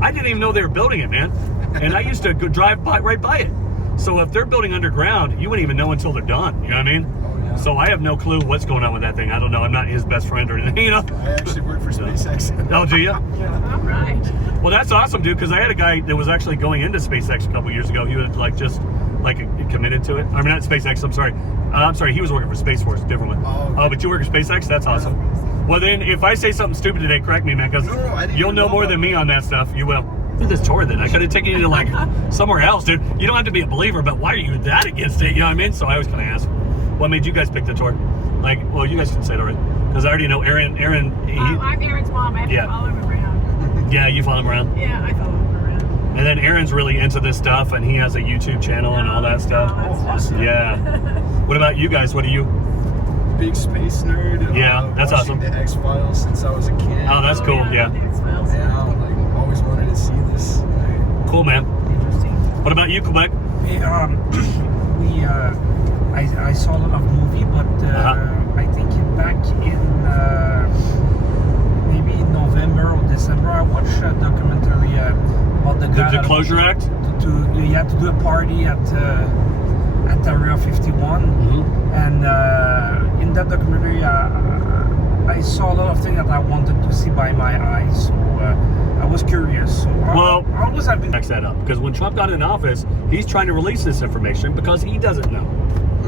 I didn't even know they were building it, man. And I used to go drive right by it. So if they're building underground, you wouldn't even know until they're done. You know what I mean? Oh, yeah. So I have no clue what's going on with that thing. I don't know. I'm not his best friend or anything, you know? I actually work for SpaceX. Oh, do you? Yeah. All right. Well, that's awesome, dude, because I had a guy that was actually going into SpaceX a couple years ago. He was committed to it. I mean, not SpaceX, I'm sorry, he was working for Space Force, different one. Oh, okay. But you work at SpaceX? That's awesome. Well, then, if I say something stupid today, correct me, man, because you'll know more than me on that stuff. You will. Do this tour then. I could have taken you to like somewhere else, dude. You don't have to be a believer, but why are you that against it? You know what I mean? So I always kind of ask, what made you guys pick the tour? Like, well, you guys can say it already, because I already know Aaron. I'm Aaron's mom. I have to follow him around. Yeah, you follow him around. Yeah, I follow him around. And then Aaron's really into this stuff, and he has a YouTube channel and all that stuff. Oh, awesome. Yeah. What about you guys? What are you? Big space nerd. Yeah, that's awesome. The X-Files since I was a kid. Oh, that's cool. Yeah. Yeah, like always wanted to see this. Cool, man. Interesting. What about you, Quebec? I saw a lot of movie, but I think back in maybe in November or December, I watched a documentary about the guy. The Closure Act? To do a party at Area 51, and in that documentary, I saw a lot of things that I wanted to see by my eyes. So I was curious. So I always have been. Next that up, because when Trump got in office, he's trying to release this information because he doesn't know.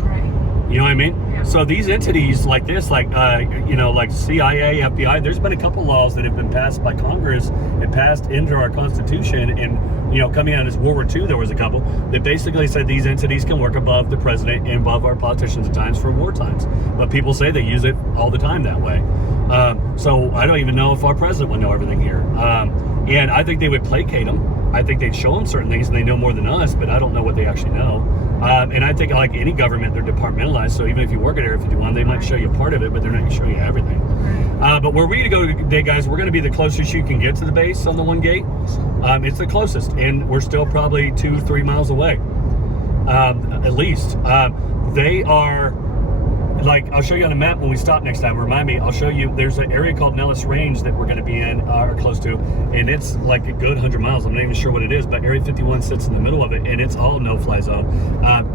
Right. You know what I mean? Yeah. So these entities like this, like like CIA, FBI, there's been a couple laws that have been passed by Congress and passed into our Constitution, and coming out as World War II, there was a couple that basically said these entities can work above the president and above our politicians at times for war times. But people say they use it all the time that way. So I don't even know if our president would know everything here. And I think they would placate them. I think they'd show them certain things, and they know more than us, but I don't know what they actually know. And I think, like any government, they're departmentalized. So even if you work at Area 51, they might show you part of it, but they're not going to show you everything. But where we're going to go today, guys, we're going to be the closest you can get to the base on the one gate. It's the closest, and we're still probably 2-3 miles away, at least. They are, like, I'll show you on a map when we stop next time. Remind me, I'll show you, there's an area called Nellis Range that we're going to be in, or close to, and it's like a good 100 miles. I'm not even sure what it is, but Area 51 sits in the middle of it, and it's all no-fly zone.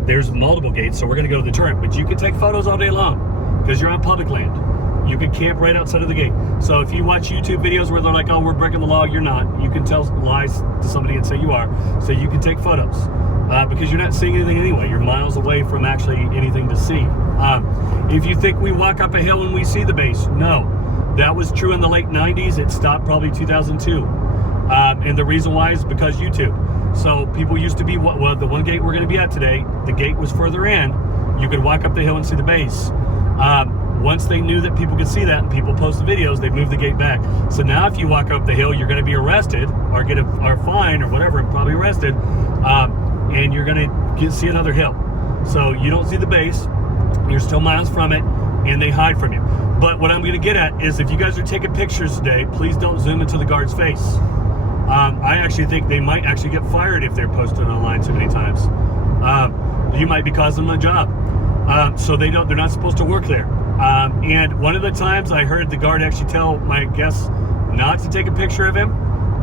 There's multiple gates, so we're going to go to the turret, but you can take photos all day long, because you're on public land. You can camp right outside of the gate. So if you watch YouTube videos where they're like, oh, we're breaking the law, you're not. You can tell lies to somebody and say you are. So you can take photos because you're not seeing anything anyway. You're miles away from actually anything to see. If you think we walk up a hill and we see the base, no. That was true in the late 90s. It stopped probably 2002. And the reason why is because YouTube. So people used to be, well, the one gate we're going to be at today, the gate was further in. You could walk up the hill and see the base. Once they knew that people could see that and people posted videos, they moved the gate back. So now if you walk up the hill, you're going to be arrested or get a fine or whatever, and probably arrested. And you're going to see another hill. So you don't see the base. You're still miles from it, and they hide from you. But what I'm going to get at is if you guys are taking pictures today, please don't zoom into the guard's face. I actually think they might actually get fired if they're posted online too many times. You might be causing them a job. So they're not supposed to work there. And one of the times I heard the guard actually tell my guests not to take a picture of him,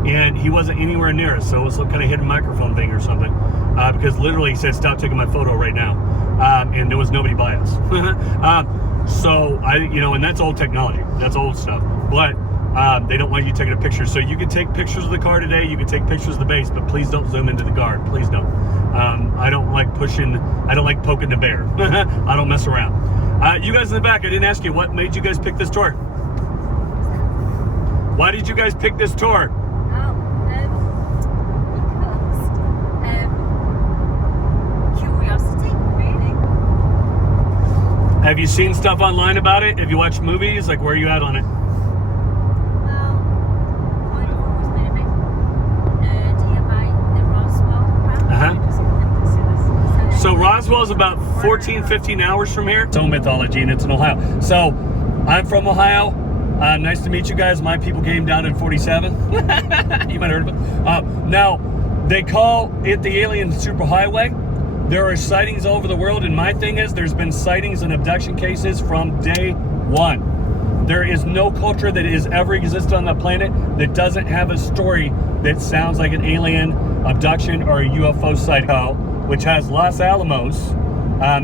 and he wasn't anywhere near us, so it was some kind of hidden microphone thing or something, because literally he said, stop taking my photo right now, and there was nobody by us. So and that's old technology, that's old stuff, but they don't want you taking a picture. So you can take pictures of the car today, you can take pictures of the base, but please don't zoom into the guard, please don't. I don't like poking the bear. I don't mess around. You guys in the back, I didn't ask you, what made you guys pick this tour? Why did you guys pick this tour? Curiosity, really. Have you seen stuff online about it? Have you watched movies? Like, where are you at on it? Kind of always been a bit nerdy about the Roswell. So Roswell's about 14, 15 hours from here. It's own mythology, and it's in Ohio. So I'm from Ohio. Nice to meet you guys. My people came down in 47. You might have heard of it. Now, they call it the alien superhighway. There are sightings all over the world, and my thing is there's been sightings and abduction cases from day one. There is no culture that has ever existed on the planet that doesn't have a story that sounds like an alien abduction or a UFO site, which has Los Alamos.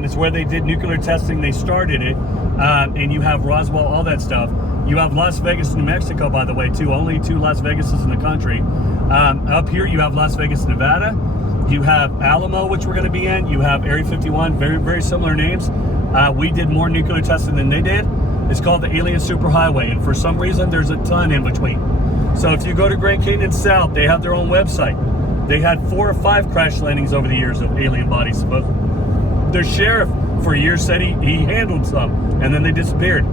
It's where they did nuclear testing. They started it. And you have Roswell, all that stuff. You have Las Vegas, New Mexico, by the way, too. Only 2 Las Vegases in the country. Up here, you have Las Vegas, Nevada. You have Alamo, which we're going to be in. You have Area 51, very, very similar names. We did more nuclear testing than they did. It's called the Alien Superhighway, and for some reason, there's a ton in between. So if you go to Grand Canyon South, they have their own website. They had 4 or 5 crash landings over the years of alien bodies. But their sheriff for years said he handled some, and then they disappeared.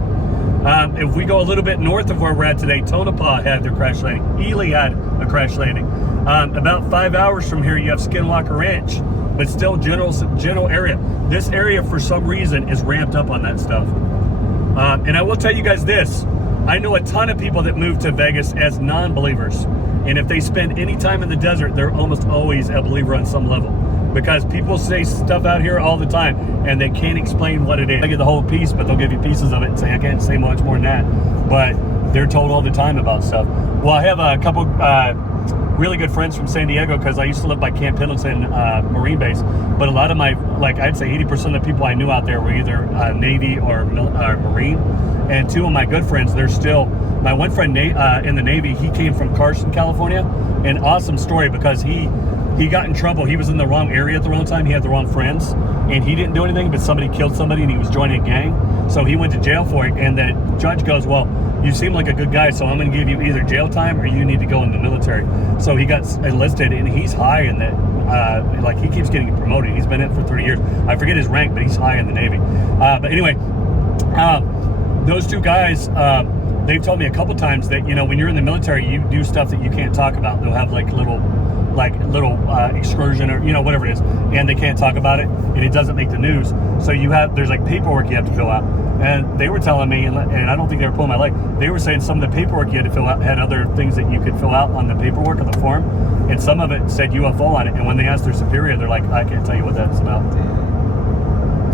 If we go a little bit north of where we're at today, Tonopah had their crash landing. Ely had a crash landing. About 5 hours from here, you have Skinwalker Ranch, but still general area. This area, for some reason, is ramped up on that stuff. And I will tell you guys this. I know a ton of people that move to Vegas as non-believers. And if they spend any time in the desert, they're almost always a believer on some level. Because people say stuff out here all the time, and they can't explain what it is. They get the whole piece, but they'll give you pieces of it and say, I can't say much more than that. But they're told all the time about stuff. Well, I have a couple really good friends from San Diego, because I used to live by Camp Pendleton Marine Base. But a lot of my, like I'd say 80% of the people I knew out there were either Navy or Marine. And 2 of my good friends, they're still, my one friend in the Navy, he came from Carson, California. An awesome story, because he got in trouble. He was in the wrong area at the wrong time. He had the wrong friends, and he didn't do anything, but somebody killed somebody, and he was joining a gang. So he went to jail for it, and the judge goes, well, you seem like a good guy, so I'm going to give you either jail time or you need to go in the military. So he got enlisted, and he's high in that. Like, he keeps getting promoted. He's been in it for 30 years. I forget his rank, but he's high in the Navy. But anyway, those 2 guys, they've told me a couple times that, you know, when you're in the military, you do stuff that you can't talk about. They'll have like little excursion, or, you know, whatever it is, and they can't talk about it, and it doesn't make the news. So there's like paperwork you have to fill out. And they were telling me, and I don't think they were pulling my leg, they were saying some of the paperwork you had to fill out had other things that you could fill out on the paperwork of the form, and some of it said UFO on it. And when they asked their superior, they're like, I can't tell you what that's about.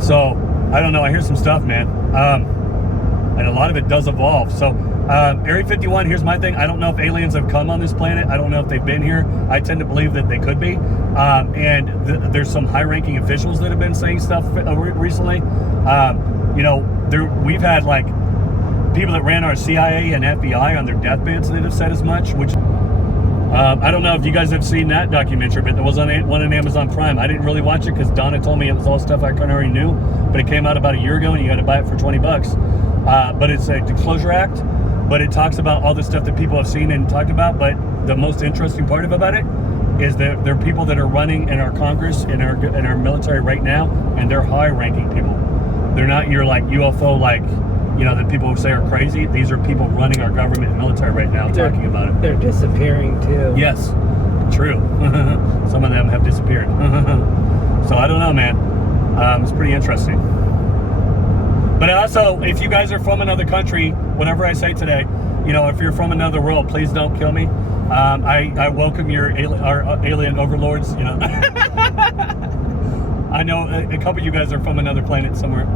So I don't know. I hear some stuff, man, and a lot of it does evolve. So Area 51, here's my thing. I don't know if aliens have come on this planet. I don't know if they've been here. I tend to believe that they could be. And there's some high-ranking officials that have been saying stuff recently. You know, we've had like people that ran our CIA and FBI on their deathbeds that have said as much, which I don't know if you guys have seen that documentary, but there was one on Amazon Prime. I didn't really watch it because Donna told me it was all stuff I kind of already knew, but it came out about a year ago, and you got to buy it for $20. But it's a Disclosure Act, but it talks about all the stuff that people have seen and talked about. But the most interesting part about it is that there are people that are running in our Congress, in our military right now, and they're high-ranking people. They're not your like UFO, like, you know, that people who say are crazy. These are people running our government and military right now talking about it. They're disappearing too. Yes, true. Some of them have disappeared. So I don't know, man. It's pretty interesting. But also, if you guys are from another country, whatever I say today, you know, if you're from another world, please don't kill me. I welcome our alien overlords, you know. I know a couple of you guys are from another planet somewhere.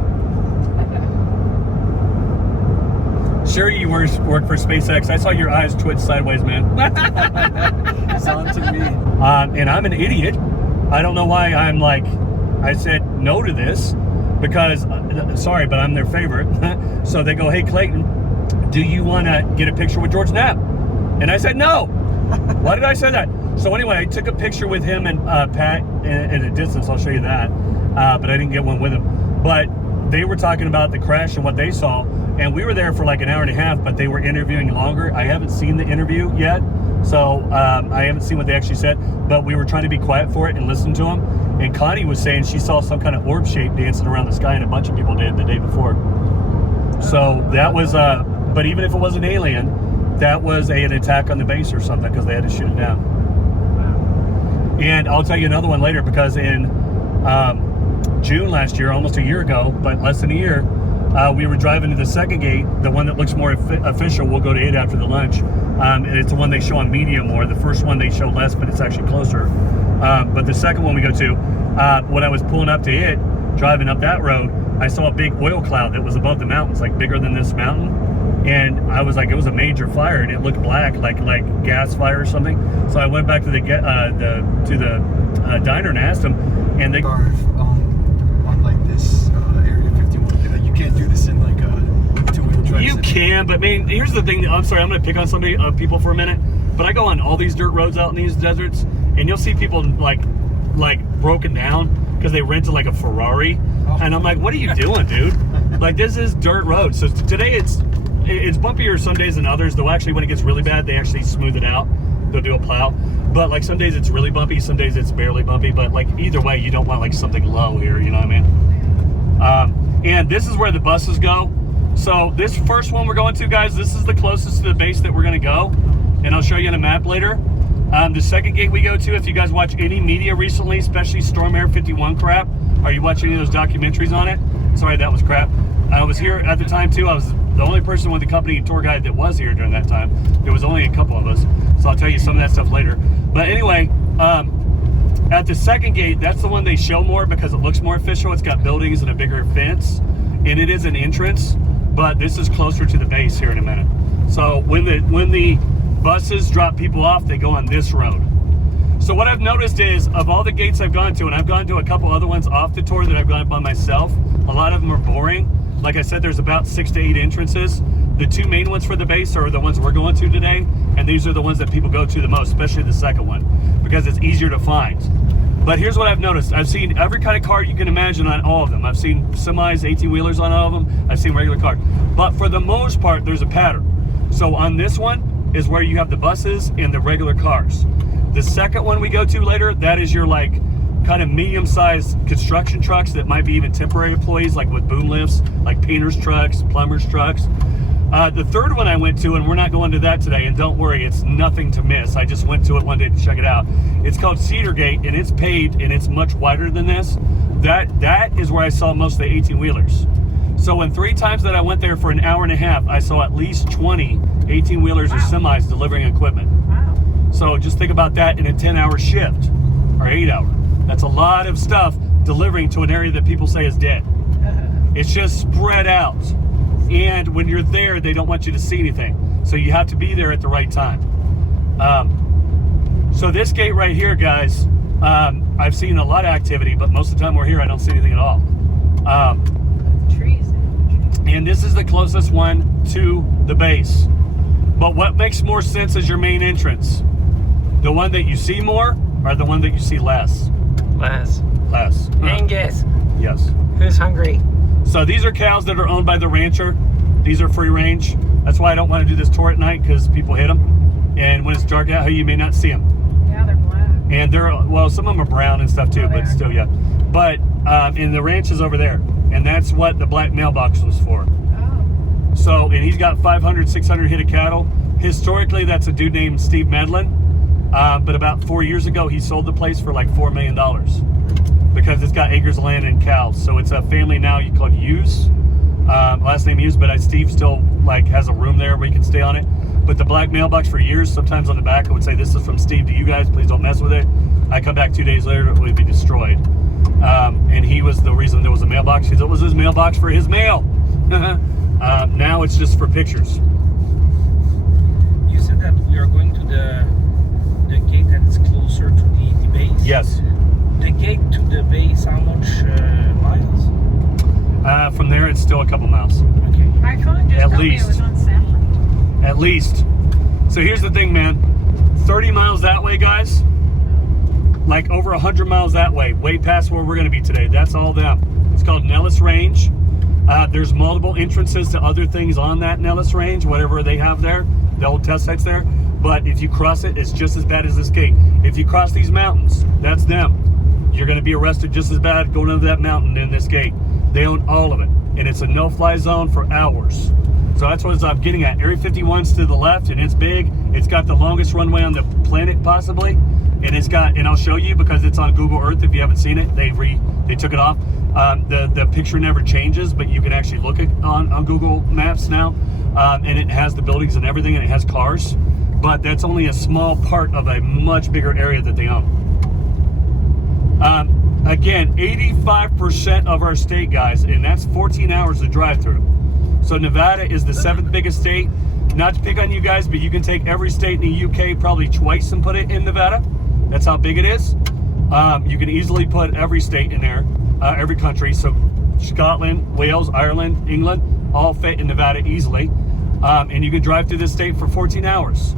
Sure, you work for SpaceX. I saw your eyes twitch sideways, man. It's on to me. And I'm an idiot. I don't know why I'm like, I said no to this, because, sorry, but I'm their favorite. So they go, hey, Clayton, do you want to get a picture with George Knapp? And I said no. Why did I say that? So anyway, I took a picture with him and Pat at a distance. I'll show you that. But I didn't get one with him. But they were talking about the crash and what they saw. And we were there for like an hour and a half, but they were interviewing longer. I haven't seen the interview yet. So I haven't seen what they actually said. But we were trying to be quiet for it and listen to them. And Connie was saying she saw some kind of orb shape dancing around the sky, and a bunch of people did the day before. So that was, but even if it was an alien, that was an attack on the base or something, because they had to shoot it down. And I'll tell you another one later, because in June last year, almost a year ago, but less than a year, we were driving to the second gate, the one that looks more official. We'll go to it after the lunch. And it's the one they show on media more. The first one they show less, but it's actually closer. But the second one we go to, when I was pulling up to it, driving up that road, I saw a big oil cloud that was above the mountains, like bigger than this mountain. and I was like, it was a major fire, and it looked black, like gas fire or something. So I went back to the diner and asked them, and they on like this Area 51. You can't do this in like a two-wheel drive. You can, but man, here's the thing. I'm sorry, I'm gonna pick on people for a minute, but I go on all these dirt roads out in these deserts, and you'll see people like broken down because they rented like a Ferrari, and I'm like, what are you doing, dude? Like, this is dirt road. So today it's bumpier some days than others, though. Actually, when it gets really bad, they actually smooth it out. They'll do a plow, but like some days it's really bumpy, some days it's barely bumpy, but like either way, you don't want like something low here, you know what I mean? And this is where the buses go. So this first one we're going to, guys, this is the closest to the base that we're going to go, and I'll show you on a map later. The second gate we go to, if you guys watch any media recently, especially Storm Area 51 crap, or you watch any of those documentaries on it, sorry, that was crap. I was here at the time too. I was the only person with the company tour guide that was here during that time. There was only a couple of us, so I'll tell you some of that stuff later. But anyway, at the second gate, that's the one they show more because it looks more official. It's got buildings and a bigger fence, and it is an entrance, but this is closer to the base here in a minute. So when the buses drop people off, they go on this road. So what I've noticed is, of all the gates I've gone to, and I've gone to a couple other ones off the tour that I've gone by myself, a lot of them are boring. Like I said, there's about 6 to 8 entrances. The 2 main ones for the base are the ones we're going to today, and these are the ones that people go to the most, especially the second one, because it's easier to find. But here's what I've noticed. I've seen every kind of car you can imagine on all of them. I've seen semis, 18-wheelers on all of them. I've seen regular cars. But for the most part, there's a pattern. So on this one is where you have the buses and the regular cars. The second one we go to later, that is your like kind of medium-sized construction trucks that might be even temporary employees, like with boom lifts, like painters trucks, plumbers trucks. The third one I went to, and we're not going to that today, and don't worry, it's nothing to miss. I just went to it one day to check it out. It's called Cedar Gate, and it's paved, and it's much wider than this. That is where I saw most of the 18-wheelers. So in 3 times that I went there for an hour and a half, I saw at least 20 18-wheelers or semis delivering equipment. Wow. So just think about that in a 10-hour shift, or 8-hour. That's a lot of stuff delivering to an area that people say is dead. It's just spread out. And when you're there, they don't want you to see anything. So you have to be there at the right time. So this gate right here, guys, I've seen a lot of activity, but most of the time we're here, I don't see anything at all. Trees. And this is the closest one to the base. But what makes more sense as your main entrance? The one that you see more, or the one that you see less? Less. Angus. Yes. Who's hungry? So these are cows that are owned by the rancher. These are free range. That's why I don't want to do this tour at night, because people hit them. And when it's dark out, you may not see them. Yeah, they're black. And well, some of them are brown and stuff too, Oh, but still, yeah. But and the ranch is over there. And that's what the black mailbox was for. Oh. So, and he's got 500, 600 head of cattle. Historically, that's a dude named Steve Medlin. But about 4 years ago, he sold the place for like $4 million because it's got acres of land and cows. So it's a family now called Hughes, last name Hughes, but Steve still like has a room there where you can stay on it. But the black mailbox for years, sometimes on the back, it would say, "This is from Steve to you guys, please don't mess with it." I come back 2 days later, it would be destroyed. And he was the reason there was a mailbox, because it was his mailbox for his mail. Now it's just for pictures. You said that we are going to the gate that is closer to the base? Yes. The gate to the base, how much miles? From there, it's still a couple miles. Okay. My phone just At told me least. it was on satellite. At least. So here's the thing, man. 30 miles that way, guys. Like over 100 miles that way, way past where we're going to be today. That's all them. It's called Nellis Range. There's multiple entrances to other things on that Nellis Range, whatever they have there, the old test sites there. But if you cross it, it's just as bad as this gate. If you cross these mountains, that's them. You're going to be arrested just as bad going over that mountain in this gate. They own all of it. And it's a no-fly zone for hours. So that's what I'm getting at. Area 51's to the left, and it's big. It's got the longest runway on the planet, possibly. And it's got, and I'll show you because it's on Google Earth if you haven't seen it. They took it off. The picture never changes, but you can actually look at on Google Maps now. And it has the buildings and everything, and it has cars. But that's only a small part of a much bigger area that they own. Again, 85% of our state, guys, and that's 14 hours to drive through. So Nevada is the 7th biggest state. Not to pick on you guys, but you can take every state in the UK probably twice and put it in Nevada. That's how big it is. You can easily put every state in there, every country. So Scotland, Wales, Ireland, England, all fit in Nevada easily. And you can drive through this state for 14 hours.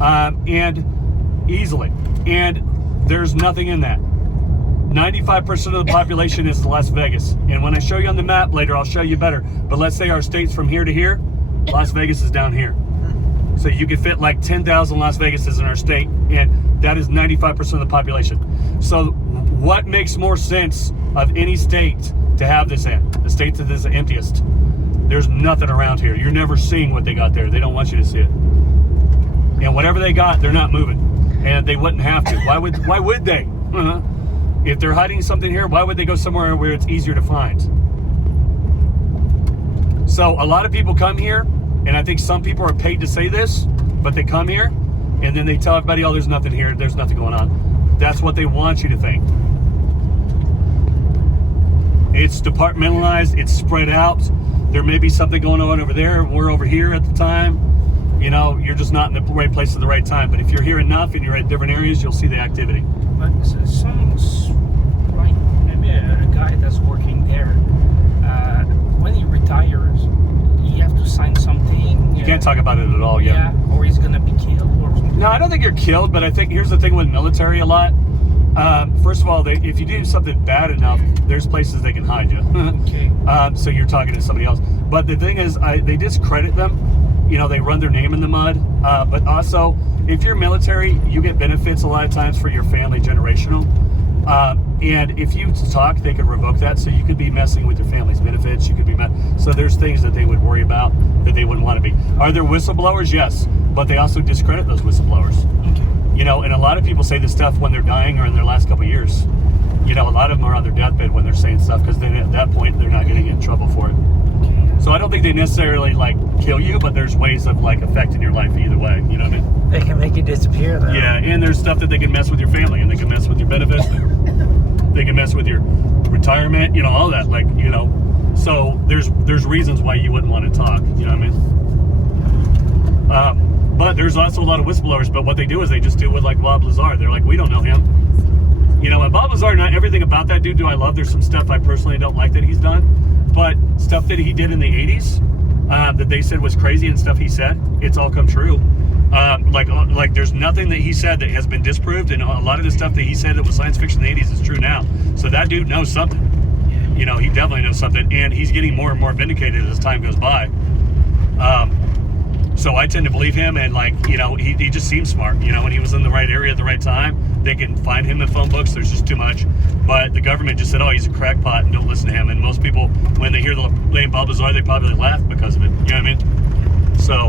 And easily. And there's nothing in that. 95% of the population is Las Vegas. And when I show you on the map later, I'll show you better. But let's say our state's from here to here. Las Vegas is down here. So you could fit like 10,000 Las Vegases in our state, and that is 95% of the population. So what makes more sense of any state to have this in? The state that is the emptiest. There's nothing around here. You're never seeing what they got there. They don't want you to see it. And whatever they got, they're not moving. And they wouldn't have to. Why would they? If they're hiding something here, why would they go somewhere where it's easier to find? So a lot of people come here, and I think some people are paid to say this, but they come here and then they tell everybody, oh, there's nothing here, there's nothing going on. That's what they want you to think. It's departmentalized, it's spread out. There may be something going on over there, we're over here at the time. You know, you're just not in the right place at the right time. But if you're here enough and you're at different areas, you'll see the activity. But like maybe a guy that's working there, when he retires, he have to sign something. You can't talk about it at all yet. Yeah, or he's gonna be killed or something. No, I don't think you're killed, but I think here's the thing with military a lot. First of all, if you do something bad enough, there's places they can hide you. Okay. So you're talking to somebody else. But the thing is, they discredit them. You know, they run their name in the mud. But also, if you're military, you get benefits a lot of times for your family generational. And if you talk, they could revoke that. So you could be messing with your family's benefits. You could be so there's things that they would worry about that they wouldn't want to be. Are there whistleblowers? Yes. But they also discredit those whistleblowers. Okay. You know, and a lot of people say this stuff when they're dying or in their last couple of years. You know, a lot of them are on their deathbed when they're saying stuff because then at that point they're not going to get in trouble for it. So I don't think they necessarily like kill you, but there's ways of like affecting your life either way. You know what I mean? They can make you disappear, though. Yeah, and there's stuff that they can mess with your family, and they can mess with your benefits. They can mess with your retirement. You know, all that. Like, you know, so there's reasons why you wouldn't want to talk. You know what I mean? But there's also a lot of whistleblowers. But what they do is they just do with like Bob Lazar. They're like, we don't know him. You know, and Bob Lazar, not everything about that dude do I love. There's some stuff I personally don't like that he's done. But stuff that he did in the 80s that they said was crazy and stuff he said, it's all come true. Like there's nothing that he said that has been disproved, and a lot of the stuff that he said that was science fiction in the 80s is true now. So that dude knows something. You know, he definitely knows something, and he's getting more and more vindicated as time goes by. So I tend to believe him, and like, you know, he just seems smart. You know, when he was in the right area at the right time, they can find him in phone books. There's just too much. But the government just said, oh, he's a crackpot and don't listen to him. And most people, when they hear the name Bob Lazar, they probably laugh because of it. You know what I mean? So,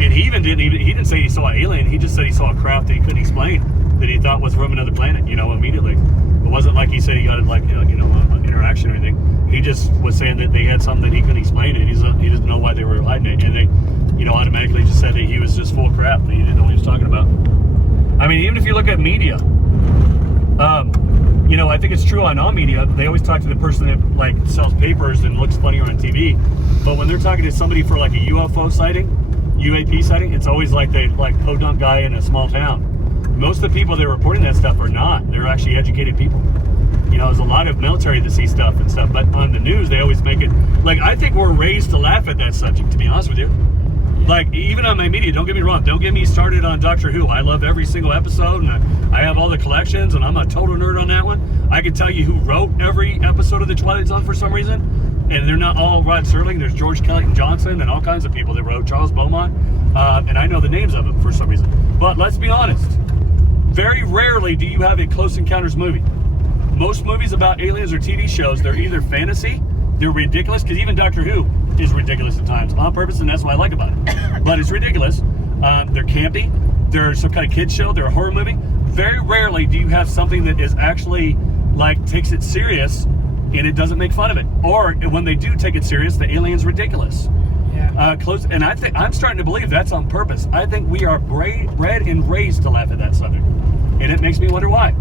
and he didn't say he saw an alien. He just said he saw a craft that he couldn't explain, that he thought was from another planet, you know, immediately. It wasn't like he said he got like, you know, an interaction or anything. He just was saying that they had something that he couldn't explain, and he doesn't know why they were hiding it. And they, you know, automatically just said that he was just full of crap and he didn't know what he was talking about. I mean, even if you look at media, you know, I think it's true on all media. They always talk to the person that like sells papers and looks funnier on TV. But when they're talking to somebody for like a UFO sighting, UAP sighting, it's always like they like podunk guy in a small town. Most of the people that are reporting that stuff are not. They're actually educated people. You know, there's a lot of military that see stuff and stuff, but on the news they always make it like, I think we're raised to laugh at that subject, to be honest with you. Like, even on my media, don't get me wrong, don't get me started on Doctor Who. I love every single episode, and I have all the collections, and I'm a total nerd on that one. I can tell you who wrote every episode of The Twilight Zone for some reason, and they're not all Rod Serling. There's George Clayton Johnson and all kinds of people that wrote, Charles Beaumont, and I know the names of them for some reason. But let's be honest, very rarely do you have a Close Encounters movie. Most movies about aliens or TV shows, they're either fantasy, they're ridiculous, because even Doctor Who is ridiculous at times on purpose, and that's what I like about it. But it's ridiculous. They're campy. They're some kind of kid show. They're a horror movie. Very rarely do you have something that is actually like takes it serious and it doesn't make fun of it. Or when they do take it serious, the alien's ridiculous. Yeah. And I think I'm starting to believe that's on purpose. I think we are bred and raised to laugh at that subject, and it makes me wonder why.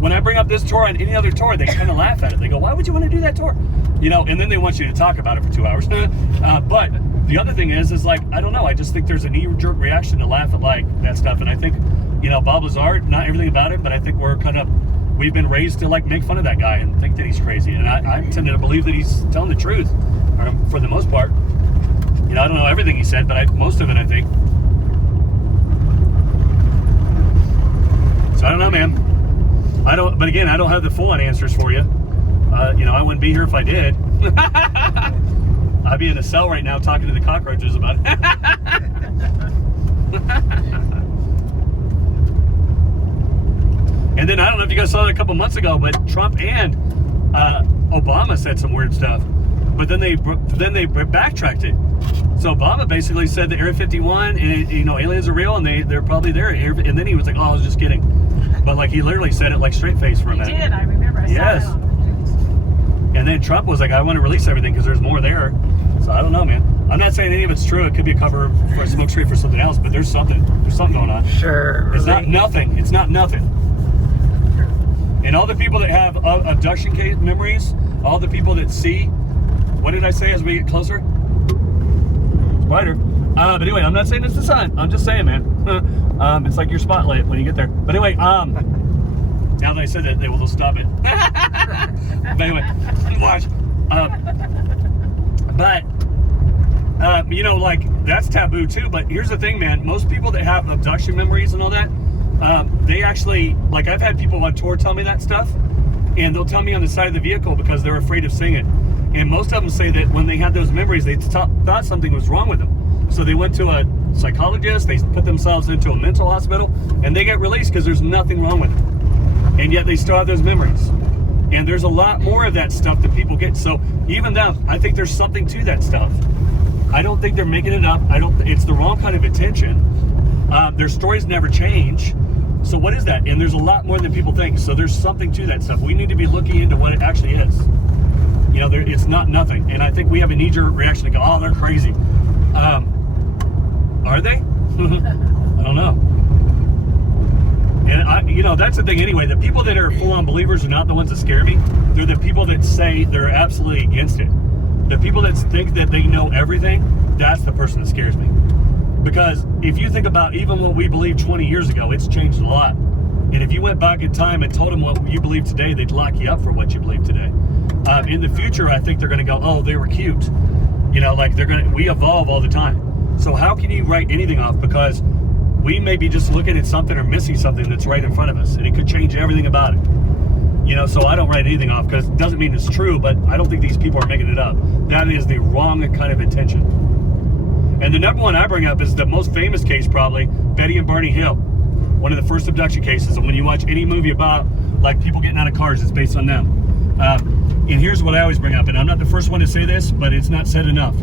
When I bring up this tour on any other tour, they kind of laugh at it. They go, "Why would you want to do that tour?" You know, and then they want you to talk about it for 2 hours. But the other thing is like, I don't know. I just think there's a knee-jerk reaction to laugh at like that stuff, and I think, you know, Bob Lazar, not everything about it, but I think we've been raised to like make fun of that guy and think that he's crazy, and I tend to believe that he's telling the truth for the most part. You know, I don't know everything he said, but most of it, I think. So I don't know, man. But again, I don't have the full-on answers for you. You know, I wouldn't be here if I did. I'd be in a cell right now talking to the cockroaches about it. And then I don't know if you guys saw it a couple months ago, but Trump and Obama said some weird stuff. But then they backtracked it. So Obama basically said that Area 51 and, you know, aliens are real and they're probably there. And then he was like, "Oh, I was just kidding." But like he literally said it like straight face for a minute. He did, I remember. I Yes. saw it on the news. And then Trump was like, "I want to release everything because there's more there." So I don't know, man. I'm not saying any of it's true. It could be a cover for a smoke screen for something else, but there's something going on. Sure. It's not nothing. It's not nothing. And all the people that have abduction case memories, all the people that see, what did I say as we get closer? Brighter. But anyway, I'm not saying it's the sun. I'm just saying, man. It's like your spotlight when you get there. But anyway, now that I said that, they'll stop it. But anyway, watch. You know, like, that's taboo too. But here's the thing, man. Most people that have abduction memories and all that, they actually, like, I've had people on tour tell me that stuff, and they'll tell me on the side of the vehicle because they're afraid of seeing it. And most of them say that when they had those memories, they thought something was wrong with them. So they went to a psychologist, they put themselves into a mental hospital, and they get released because there's nothing wrong with them. And yet they still have those memories. And there's a lot more of that stuff that people get. So even them, I think there's something to that stuff. I don't think they're making it up. It's the wrong kind of attention. Their stories never change. So what is that? And there's a lot more than people think. So there's something to that stuff. We need to be looking into what it actually is. You know, it's not nothing. And I think we have a knee-jerk reaction to go, "Oh, they're crazy." Are they? I don't know. And you know, that's the thing anyway. The people that are full-on believers are not the ones that scare me. They're the people that say they're absolutely against it. The people that think that they know everything, that's the person that scares me. Because if you think about even what we believed 20 years ago, it's changed a lot. And if you went back in time and told them what you believe today, they'd lock you up for what you believe today. In the future, I think they're going to go, "Oh, they were cute." You know, like we evolve all the time. So how can you write anything off? Because we may be just looking at something or missing something that's right in front of us, and it could change everything about it. You know, so I don't write anything off because it doesn't mean it's true, but I don't think these people are making it up. That is the wrong kind of intention. And the number one I bring up is the most famous case, probably, Betty and Barney Hill. One of the first abduction cases. And when you watch any movie about, like, people getting out of cars, it's based on them. And here's what I always bring up, and I'm not the first one to say this, but it's not said enough.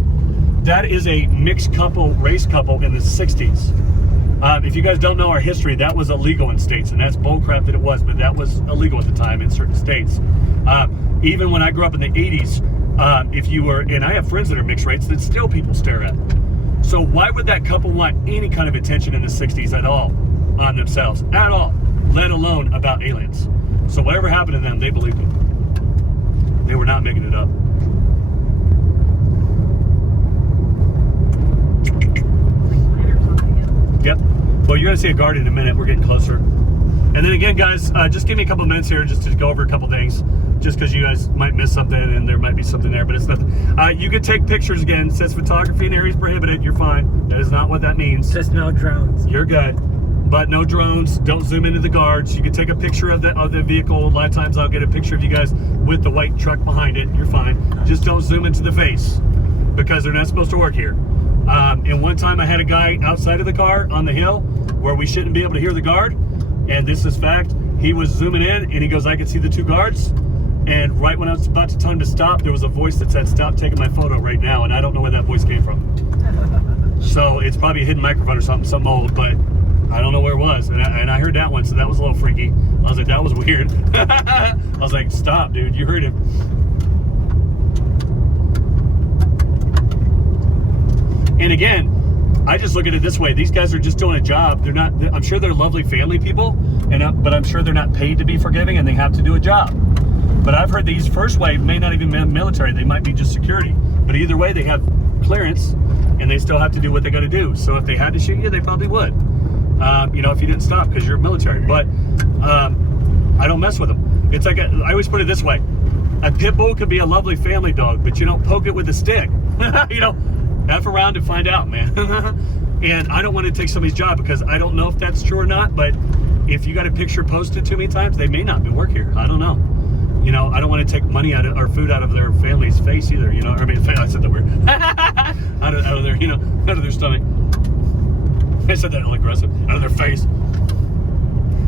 That is a mixed couple, race couple in the 60s. If you guys don't know our history, that was illegal in states, and that's bullcrap that it was, but that was illegal at the time in certain states. Even when I grew up in the 80s, if you were, and I have friends that are mixed race, that still people stare at. So why would that couple want any kind of attention in the 60s at all on themselves? At all, let alone about aliens. So whatever happened to them, they believed them. They were not making it up. Yep. Well, you're going to see a guard in a minute. We're getting closer. And then again, guys, just give me a couple minutes here just to go over a couple things. Just because you guys might miss something and there might be something there, but it's nothing. You could take pictures again. It says photography in areas prohibited. You're fine. That is not what that means. Just no drones. You're good. But no drones. Don't zoom into the guards. You can take a picture of the vehicle. A lot of times I'll get a picture of you guys with the white truck behind it. You're fine. Just don't zoom into the face because they're not supposed to work here. And one time I had a guy outside of the car on the hill where we shouldn't be able to hear the guard. And this is fact. He was zooming in and he goes, "I could see the two guards." And right when I was about to tell him to stop, there was a voice that said, "Stop taking my photo right now." And I don't know where that voice came from. So it's probably a hidden microphone or something old, but I don't know where it was. And I heard that one, so that was a little freaky. I was like, that was weird. I was like, "Stop, dude, you heard him." And again, I just look at it this way. These guys are just doing a job. They're not, I'm sure they're lovely family people, but I'm sure they're not paid to be forgiving, and they have to do a job. But I've heard these first wave may not even be military. They might be just security. But either way, they have clearance, and they still have to do what they got to do. So if they had to shoot you, they probably would. You know, if you didn't stop because you're military. But I don't mess with them. It's like, I always put it this way. A pit bull could be a lovely family dog, but you don't poke it with a stick. You know, F around and find out, man. And I don't want to take somebody's job because I don't know if that's true or not, but if you got a picture posted too many times, they may not be work here. I don't know. You know, I don't want to take money out of, or food out of their family's face either, you know. I mean, I said that weird. out of their, you know, out of their stomach. I said that all aggressive. Out of their face.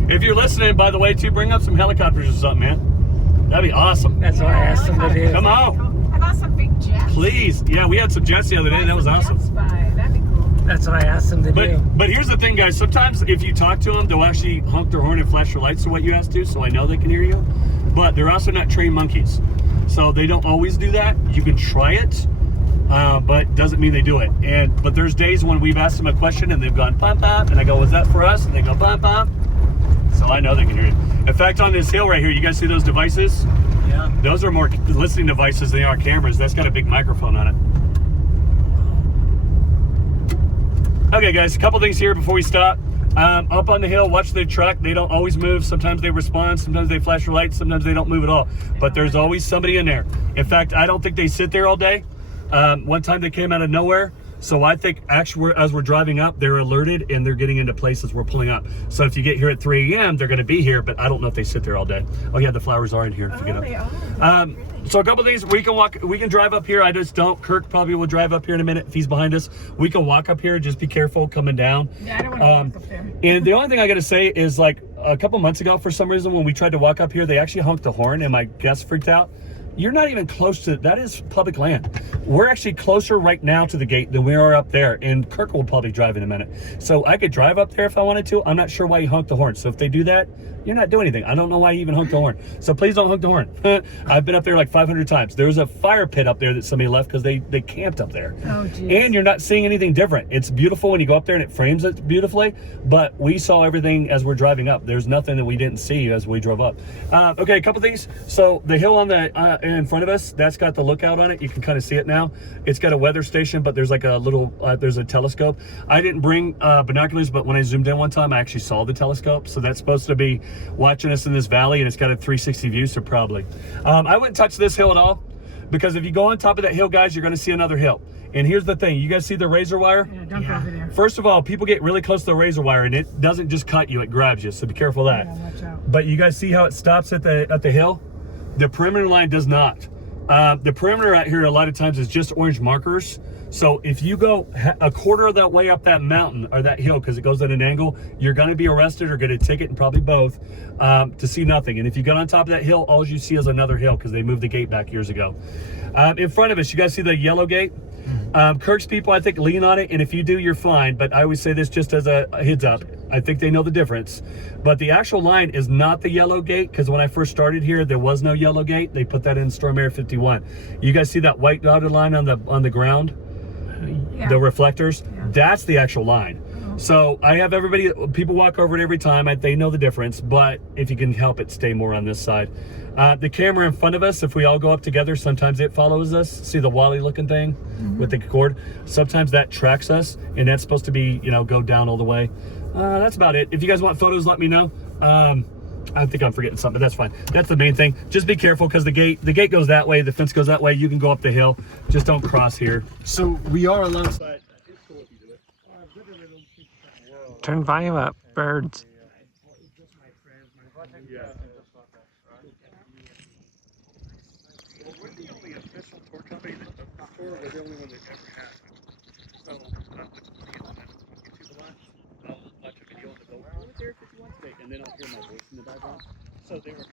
If you're listening, by the way, too, bring up some helicopters or something, man. That'd be awesome. That's what I asked them to do. Come on. How about some big jets? Please. Yeah, we had some jets the other day. That was awesome. That'd be cool. That's what I asked them to do. But here's the thing, guys. Sometimes if you talk to them, they'll actually honk their horn and flash their lights to what you asked to, so I know they can hear you. But they're also not trained monkeys. So they don't always do that. You can try it, but doesn't mean they do it. But there's days when we've asked them a question and they've gone, pop, pop, and I go, was that for us? And they go, pop, pop. So I know they can hear you. In fact, on this hill right here, you guys see those devices? Yeah. Those are more listening devices than they are cameras. That's got a big microphone on it. Okay, guys, a couple things here before we stop. Up on the hill, watch the truck. They don't always move. Sometimes they respond. Sometimes they flash their lights. Sometimes they don't move at all. But there's always somebody in there. In fact, I don't think they sit there all day. One time they came out of nowhere. So I think actually as we're driving up, they're alerted and they're getting into places we're pulling up. So if you get here at 3 a.m., they're going to be here, but I don't know if they sit there all day. Oh yeah, the flowers are in here. If you get up. So a couple things, we can drive up here. I just don't. Kirk probably will drive up here in a minute if he's behind us. We can walk up here. Just be careful coming down. Yeah, I don't want to walk up there. And the only thing I got to say is, like, a couple months ago, for some reason, when we tried to walk up here, they actually honked the horn and my guests freaked out. You're not even close to, that is public land. We're actually closer right now to the gate than we are up there, and Kirk will probably drive in a minute. So I could drive up there if I wanted to. I'm not sure why you honked the horn. So if they do that, you're not doing anything. I don't know why you even honked the horn. So please don't honk the horn. I've been up there like 500 times. There was a fire pit up there that somebody left because they camped up there. Oh, geez. And you're not seeing anything different. It's beautiful when you go up there and it frames it beautifully, but we saw everything as we're driving up. There's nothing that we didn't see as we drove up. Okay, a couple things. So the hill on the in front of us, that's got the lookout on it. You can kind of see it now. It's got a weather station, but there's like a little, there's a telescope. I didn't bring binoculars, but when I zoomed in one time, I actually saw the telescope. So that's supposed to be watching us in this valley, and it's got a 360 view, so probably. I wouldn't touch this hill at all, because if you go on top of that hill, guys, you're going to see another hill. And here's the thing. You guys see the razor wire? Yeah, don't go over there. First of all, people get really close to the razor wire, and it doesn't just cut you, it grabs you, so be careful of that. Yeah, watch out. But you guys see how it stops at the hill? The perimeter line does not. The perimeter out here a lot of times is just orange markers. So if you go a quarter of that way up that mountain or that hill, because it goes at an angle, you're going to be arrested or get a ticket, and probably both, to see nothing. And if you get on top of that hill, all you see is another hill, because they moved the gate back years ago. In front of us, you guys see the yellow gate? Kirk's people, I think, lean on it, and if you do, you're fine. But I always say this just as a heads up. I think they know the difference. But the actual line is not the yellow gate, because when I first started here, there was no yellow gate. They put that in Storm Area 51. You guys see that white dotted line on the ground? Yeah. The reflectors? Yeah. That's the actual line. So I have people walk over it every time. They know the difference, but if you can help it, stay more on this side. The camera in front of us, if we all go up together, sometimes it follows us. See the Wally looking thing with the cord? Sometimes that tracks us, and that's supposed to be, go down all the way. That's about it. If you guys want photos, let me know. I think I'm forgetting something, but that's fine. That's the main thing. Just be careful, because the gate goes that way, the fence goes that way. You can go up the hill. Just don't cross here. So we are allowed. But it's cool if you do it. Turn volume up, birds. Yeah. Well, we're the only official tour company that we're the only one that ever has. So I'll put YouTube a lot. I'll watch a video on the boat. We're there 51 today, and then I'll hear my voice in the background. So they were